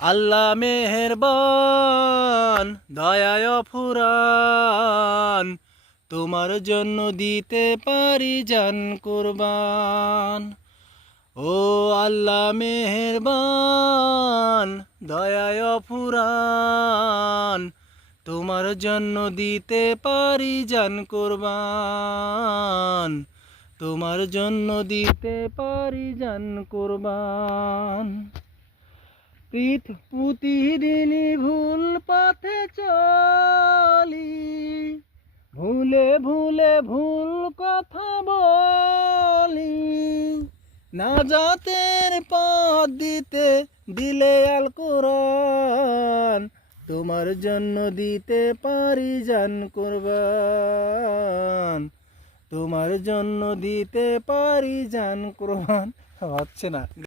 আল্লাহ মেহেরবান দয়ায় ফুরান, তোমার জন্য দিতে পারি জান কুরবান। ও আল্লাহ মেহেরবান দয়ায় ফুরান, তোমার জন্য দিতে পারি জান কুরবান, তোমার জন্য দিতে পারি জান কুরবান। প্রতিদিনই ভুল পথে চলি, ভুলে ভুলে ভুল কথা বলি, নাজাতের পথ দিতে দিলে আল কোরআন, তোমার জন্য দিতে পারি জান কুরবান, তোমার জন্য দিতে পারি জান কুরবান। হচ্ছে না।